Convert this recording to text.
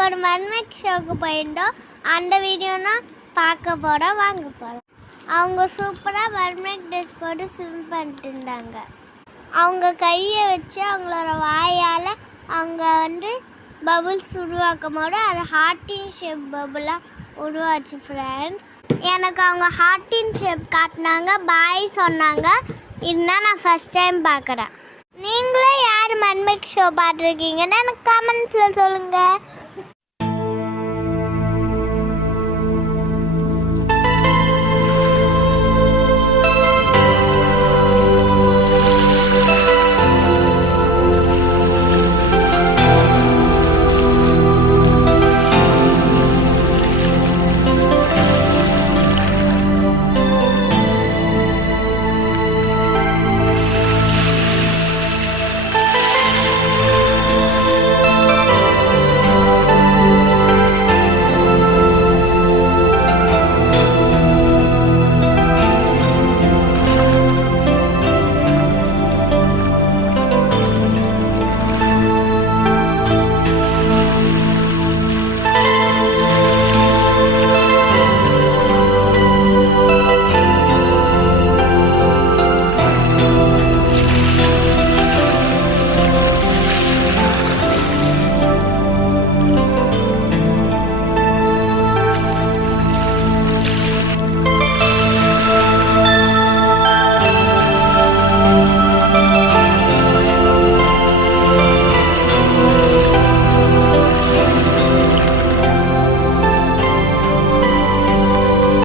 நாங்கள் ஒரு மர்மேக் ஷோக்கு போயிருந்தோம். அந்த வீடியோனா பார்க்க போகிறோம், வாங்க போகிறோம். அவங்க சூப்பராக மர்மேக் ட்ரெஸ் போட்டு ஸ்விம் பண்ணிட்டு இருந்தாங்க. அவங்க கையை வச்சு அவங்களோட வாயால் அவங்க பபுள்ஸ் உருவாக்கும் போது அது ஹார்ட்டின் ஷேப் பபுளாக உருவாச்சு ஃப்ரெண்ட்ஸ். எனக்கு அவங்க ஹார்ட்டின் ஷேப் காட்டினாங்க, பாய் சொன்னாங்க. இதுதான் நான் ஃபஸ்ட் டைம் பார்க்குறேன். நீங்களே யார் மர்மேக் ஷோ பார்த்துருக்கீங்கன்னு எனக்கு கமெண்ட்ஸில் சொல்லுங்கள்.